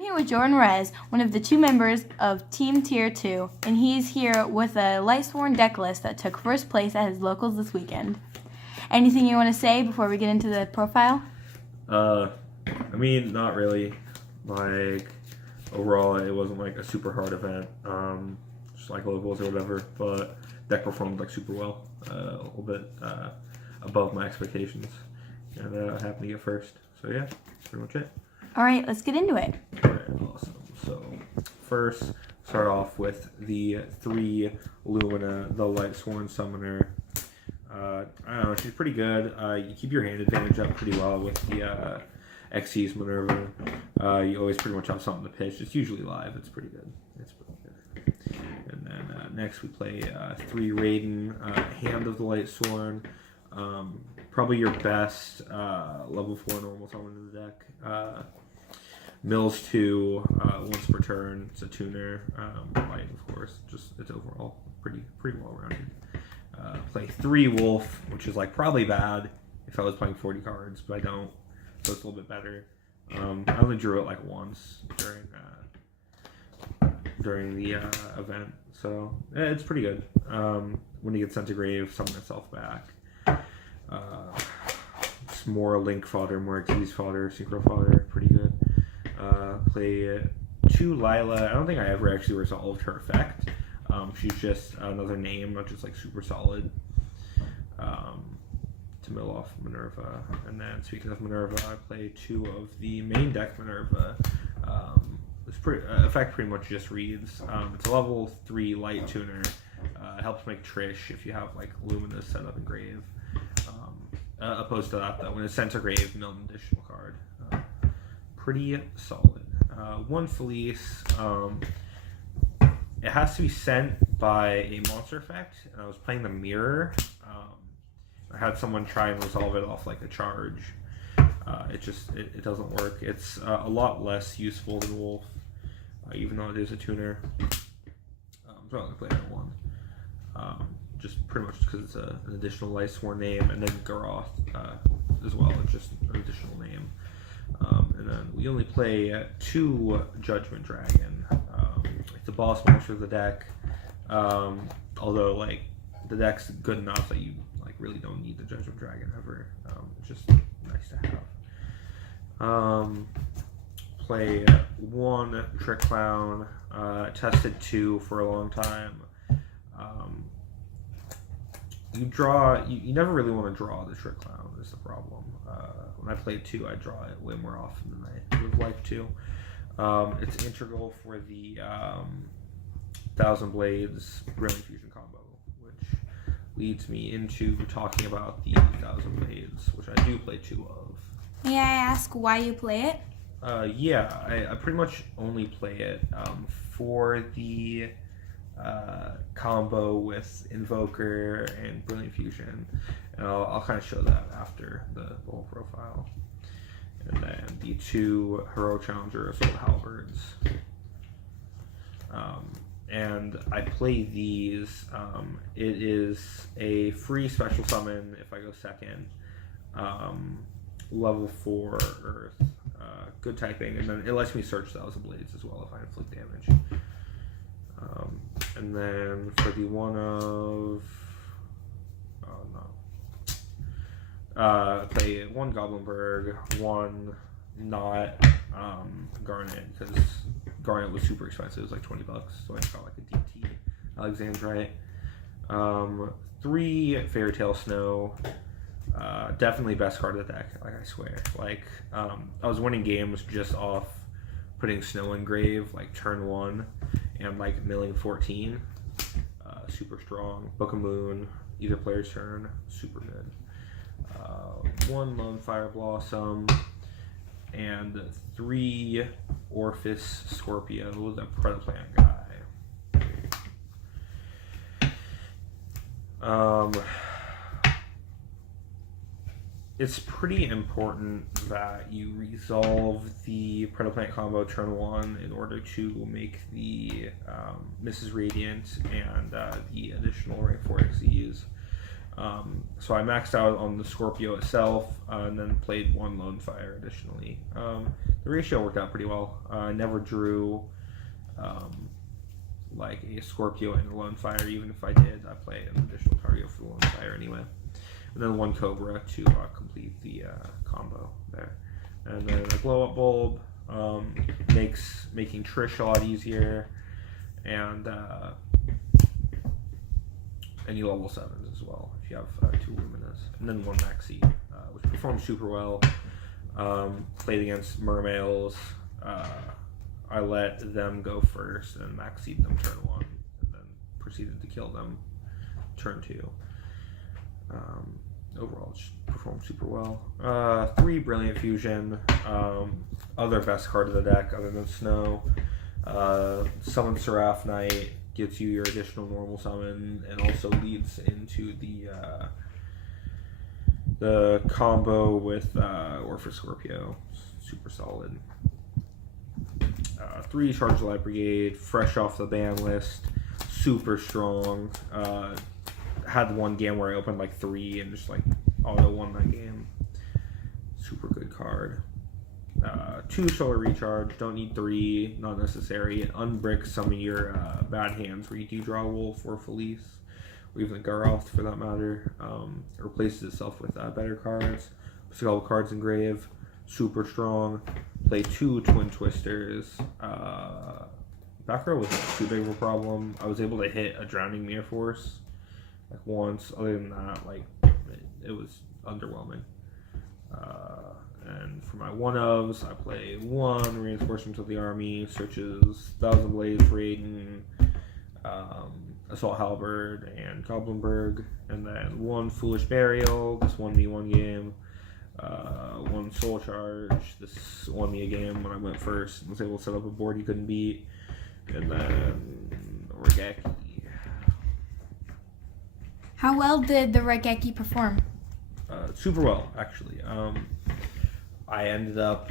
I'm here with Juarez, one of the 2 members of TeamTierTwo, and he's here with a Lightsworn Deck list that took first place at his locals this weekend. Anything you want to say before we get into the profile? I mean, not really. Like, overall, it wasn't like a super hard event, just like locals or whatever, but deck performed like super well, a little bit above my expectations, and I happened to get first. So yeah, that's pretty much it. All right, let's get into it. All right, awesome. So first, start off with the 3 Lumina, the Lightsworn Summoner. I don't know, she's pretty good. You keep your hand advantage up pretty well with the XC's Minerva. You always pretty much have something to pitch. It's usually live. It's pretty good. It's pretty good. And then next we play 3 Raiden, Hand of the Lightsworn. Probably your best level 4 normal summon in the deck. Mills 2 once per turn. It's a tuner. Light, of course. Just it's overall pretty well rounded. Play 3 Wolf, which is like probably bad if I was playing 40 cards, but I don't, so it's a little bit better. I only drew it like once during the event, so it's pretty good. When you get sent to grave, summon itself back. It's more Link fodder, more Xyz fodder, Synchro fodder, pretty good. Play 2 Lila. I don't think I ever actually resolved her effect. She's just another name, not just like super solid, to mill off Minerva. And then speaking of Minerva, I play 2 of the main deck Minerva. This effect pretty much just reads. It's a level 3 light tuner. It helps make Trish if you have like Luminous set up in grave. Opposed to that though, when it's sent to grave, mill an additional card. Pretty solid. 1 Felice. It has to be sent by a monster effect, and I was playing the mirror. I had someone try and resolve it off like a charge. It doesn't work. It's a lot less useful than Wolf, even though it is a tuner. So I'm gonna play that 1. Just pretty much because it's an additional Lightsworn name, and then Garoth as well. It's just an additional name. And then we only play 2 Judgment Dragon. It's the boss monster of the deck. Although like the deck's good enough that you like really don't need the Judgment Dragon ever. It's just nice to have. Play 1 Trick Clown. Tested 2 for a long time. You never really want to draw the Trick Clown is the problem. When I play 2, I draw it way more often than I would have liked to. It's integral for the 1000 Blades Brilliant Fusion combo, which leads me into talking about the 1000 Blades, which I do play 2 of. May I ask why you play it? Yeah, I pretty much only play it for the combo with Invoker and Brilliant Fusion, and I'll kind of show that after the whole profile. And then the 2 Heroic Challenger Assault Halberds. And I play these. It is a free special summon if I go second. Level 4 Earth. Good typing, and then it lets me search 1000 Blades as well if I inflict damage. And then for the 1 of... play 1 Goblinberg, 1 not Garnet, because Garnet was super expensive. It was like $20, so I got like a DT Alexandrite. 3 Fairy Tale Snow. Definitely best card of the deck, like I swear. Like I was winning games just off putting Snow in grave, like turn 1, and like milling 14. Super strong. Book of Moon, either player's turn, super good. 1 Lone Fire Blossom, and 3 Orphis Scorpio, the Predaplant guy. It's pretty important that you resolve the Predaplant combo turn 1 in order to make the Mrs. Radiant and the additional rank 4 XCs. So I maxed out on the Scorpio itself, and then played one Lone Fire additionally. The ratio worked out pretty well. I never drew like a Scorpio and a Lone Fire. Even if I did, I play an additional target for the Lone Fire anyway. And then one Cobra to complete the combo there. And then a Glow Up Bulb makes making Trish a lot easier, and any level 7s as well if you have 2 Luminous. And then one Maxi, which performs super well. Played against Mermails. I let them go first and Maxied them turn 1, and then proceeded to kill them turn 2. Overall, just performed super well. 3 Brilliant Fusion. Other best card of the deck other than Snow. Summon Seraph Knight, gets you your additional normal summon, and also leads into the combo with Orphan Scorpio. Super solid. 3 Charge Light Brigade, fresh off the ban list, super strong. Had one game where I opened like 3 and just like auto won that game. Super good card. 2 Solar Recharge, don't need 3, not necessary. It unbricks some of your bad hands where you do draw a Wolf or Felice, or even Garoth for that matter. It replaces itself with better cards. Puts a couple cards in grave. Super strong. Play 2 Twin Twisters. Back row wasn't too big of a problem. I was able to hit a Drowning Mere Force like once. Other than that, like it was underwhelming. And for my one-ofs, I play 1 Reinforcements of the Army, searches Thousand Blades, Raiden, Assault Halberd, and Goblinberg, and then 1 Foolish Burial. This won me 1 game. 1 Soul Charge. This won me a game when I went first and was able to set up a board you couldn't beat. And then Regeki. How well did the Regeki perform? Super well, actually. I ended up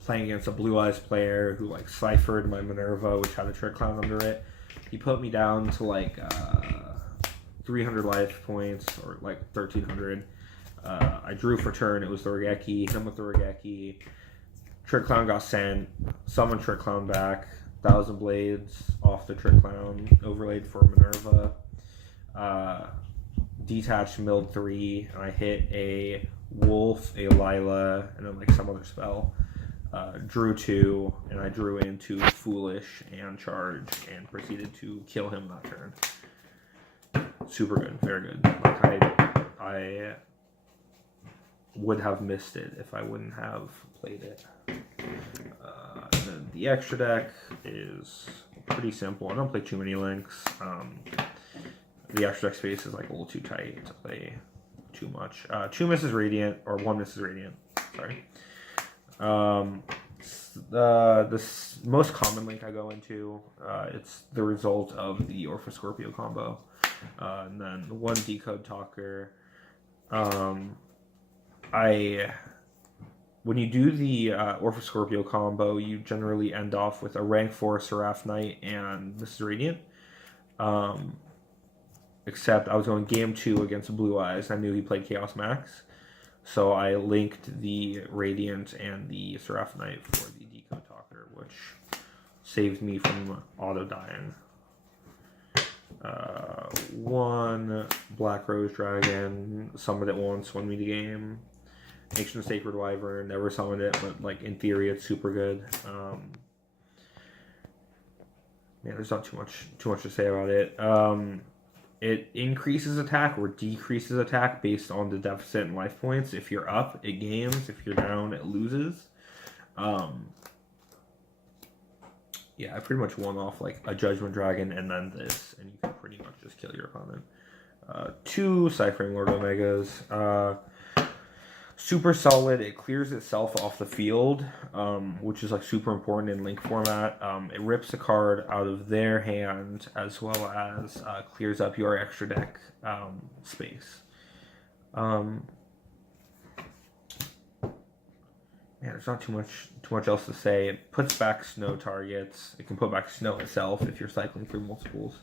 playing against a Blue Eyes player who like ciphered my Minerva, which had a Trick Clown under it. He put me down to like 300 life points, or like 1300. I drew for turn. It was the Regeki. Hit him with the Regeki. Trick Clown got sent. Summoned Trick Clown back. Thousand Blades off the Trick Clown. Overlaid for Minerva. Detached milled 3, and I hit a Wolf, a Lila, and then like some other spell. Drew 2, and I drew into Foolish and Charge, and proceeded to kill him that turn. Super good, very good. Like I would have missed it if I wouldn't have played it. And then the extra deck is pretty simple. I don't play too many links. The extra deck space is like a little too tight to play too much. 2 Mrs. Radiant, or 1 Mrs. Radiant, sorry. The most common link I go into, it's the result of the Orphan Scorpio combo. And then 1 Decode Talker. When you do the Orphan Scorpio combo, you generally end off with a rank 4 Seraph Knight and Mrs. Radiant. Except I was going game 2 against Blue Eyes. I knew he played Chaos Max. So I linked the Radiant and the Seraph Knight for the Decode Talker, which saved me from auto-dying. 1 Black Rose Dragon, summoned it once, won me the game. Ancient Sacred Wyvern, never summoned it, but like in theory it's super good. Yeah, there's not too much to say about it. It increases attack or decreases attack based on the deficit in life points. If you're up, it gains. If you're down, it loses. Yeah, I pretty much won off like a Judgment Dragon and then this, and you can pretty much just kill your opponent. 2 Ciphering Lord Omegas. Super solid. It clears itself off the field, which is like super important in Link format. It rips a card out of their hand as well as clears up your extra deck space. Man, there's not too much else to say. It puts back Snow targets. It can put back Snow itself if you're cycling through multiples.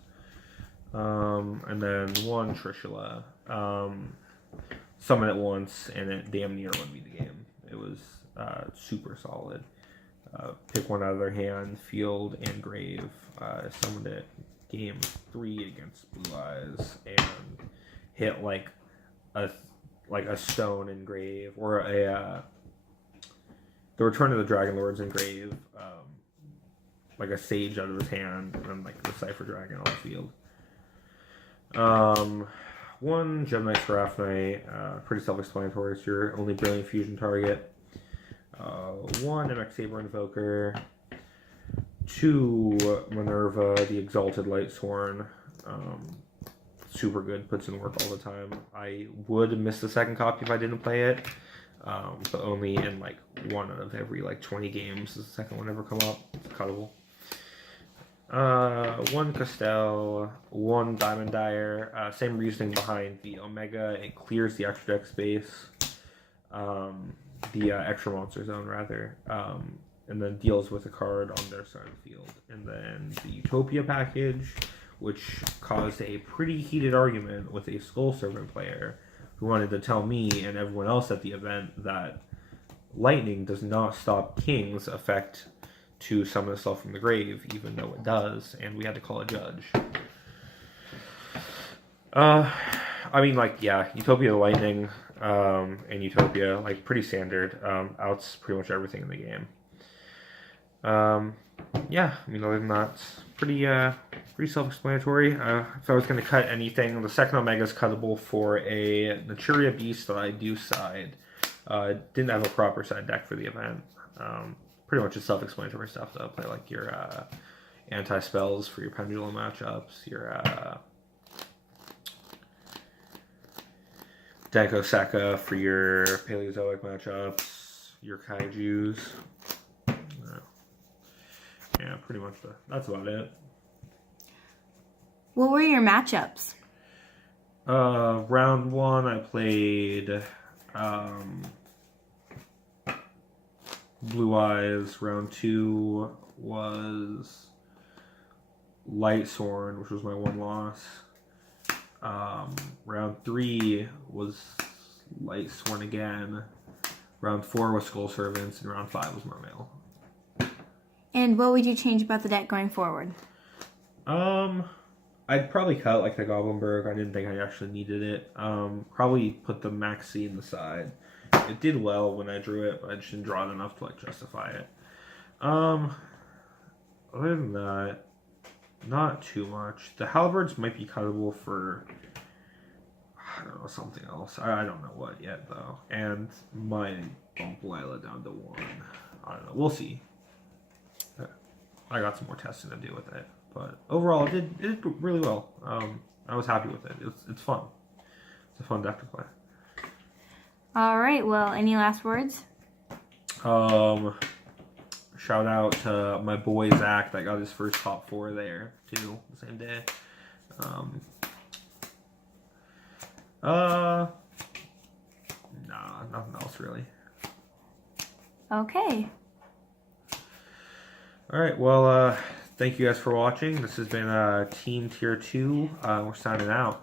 And then one Trishula. Summon it once, and it damn near won me the game. It was super solid. Pick one out of their hand, field, and grave. Summoned it game 3 against Blue Eyes, and hit like a stone in grave, or the Return of the Dragon Lords in grave, like a sage out of his hand, and then like the Cypher Dragon on the field. One Gemini Seraph Knight, pretty self-explanatory. It's your only Brilliant Fusion target. One MX Saber Invoker. 2 Minerva, the Exalted Lightsworn. Super good, puts in work all the time. I would miss the second copy if I didn't play it, but only in like 1 out of every like 20 games does the second one ever come up. It's cuttable. 1 Castell, 1 Diamond Dyer. Same reasoning behind the Omega. It clears the extra deck space, the extra monster zone rather, and then deals with a card on their side of the field. And then the Utopia package, which caused a pretty heated argument with a Skull Servant player who wanted to tell me and everyone else at the event that lightning does not stop King's effect to summon itself from the grave, even though it does, and we had to call a judge. I mean, like, yeah, Utopia Lightning and Utopia, like, pretty standard. Outs pretty much everything in the game. Yeah, I mean, other than that, it's pretty self-explanatory. If I was going to cut anything, the second Omega is cuttable for a Naturia Beast that I do side. Didn't have a proper side deck for the event. Pretty much just self-explanatory stuff, though. Play, like, your anti-spells for your Pendulum matchups, your Danko Seka for your Paleozoic matchups, your Kaijus. Yeah, pretty much that's about it. What were your matchups? Round 1, I played Blue Eyes. Round 2 was Lightsworn, which was my 1 loss. Round 3 was Lightsworn again. Round 4 was Skull Servants, and round 5 was Mermail. And what would you change about the deck going forward? I'd probably cut like the Goblinberg. I didn't think I actually needed it. Probably put the Maxi in the side. It did well when I drew it, but I just didn't draw it enough to like justify it. Other than that, not too much. The Halberds might be cuttable for, I don't know, something else. I don't know what yet though. And might bump Lila down to 1. I don't know. We'll see. I got some more testing to do with it, but overall it did really well. I was happy with it. It's fun. It's a fun deck to play. All right. Well, any last words? Shout out to my boy Zach that got his first top 4 there too the same day. Nah, nothing else really. Okay. All right, well, thank you guys for watching. This has been Team Tier 2. We're signing out.